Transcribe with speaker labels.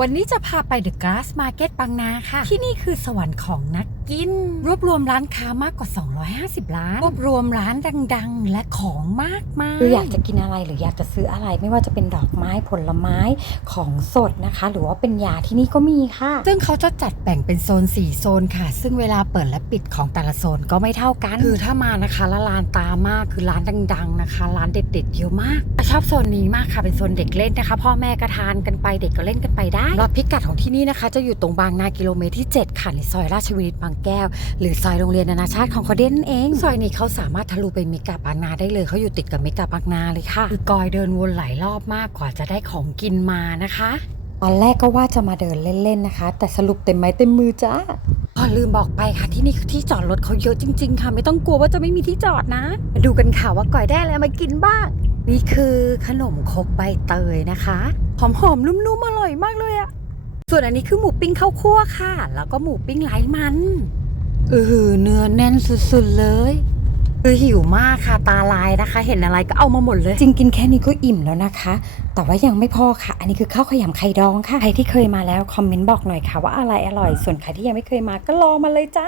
Speaker 1: วันนี้จะพาไปเดอะก a สมาร์เก็ตบางนาค่ะ ที่นี่คือสวรรค์ของนักกิน รวบรวมร้านค้ามากกว่า 250 ร้าน รวบรวมร้านดังๆ และของมากมาย
Speaker 2: คืออยากจะกินอะไรหรืออยากจะซื้ออะไร ไม่ว่าจะเป็นดอกไม้ผลไม้ของสดนะคะ หรือว่าเป็นยาที่นี่ก็มีค่ะ
Speaker 1: ซึ่งเขาจะจัดแบ่งเป็นโซน 4 โซนค่ะ ซึ่งเวลาเปิดและปิดของแต่ละโซนก็ไม่เท่ากัน คือถ้ามานะคะแล้วร้านตามากคือร้านดัง ๆนะคะ ร้านเด็ด ๆ เยอะมาก ชอบโซนนี้มากค่ะเป็นโซนเด็กเล่นนะคะ พ่อแม่ก็ทานกันไปเด็กก็เล่นกันไปได้รอบพิกัดของที่นี่นะคะ จะอยู่ตรงบางนากิโลเมตรที่ 7 ค่ะในซอยราชวินิตบางแก้ว หรือซอยโรงเรียนนานาชาติของเขาเด่นนเอง ซอยนี้เขาสามารถทะลุไปเมกาบางนาได้เลยเขาอยู่ติดกับเมกาบางนาเลยค่ะคือกอยเดินวนหลายรอบมากกว่าจะได้ของกินมานะคะ
Speaker 2: ตอนแรกก็ว่าจะมาเดินเล่นๆนะคะ แต่สรุปเต็มไม้เต็มมือจ้า
Speaker 1: พอลืมบอกไปค่ะที่นี่คือที่จอดรถเขาเยอะจริง ๆ ค่ะ ไม่ต้องกลัวว่าจะไม่มีที่จอดนะ มาดูกันค่ะว่าก่อยได้อะไรมากินบ้าง นี่คือขนมคกใบเตยนะคะ หอมๆนุ่มๆอร่อยมากเลยอะส่วนอันนี้คือหมูปิ้งข้าวคั่วค่ะ แล้วก็หมูปิ้งไร้มันเออเนื้อแน่นสุดๆเลยคือหิวมากค่ะตาลายนะคะ เห็นอะไรก็เอามาหมดเลย
Speaker 2: จริงกินแค่นี้ก็อิ่มแล้วนะคะ แต่ว่ายังไม่พอค่ะ อันนี้คือข้าวขยำไข่ดองค่ะ ใครที่เคยมาแล้วคอมเมนต์บอกหน่อยค่ะว่าอะไรอร่อย ส่วนใครที่ยังไม่เคยมาก็ลองมาเลยจ้า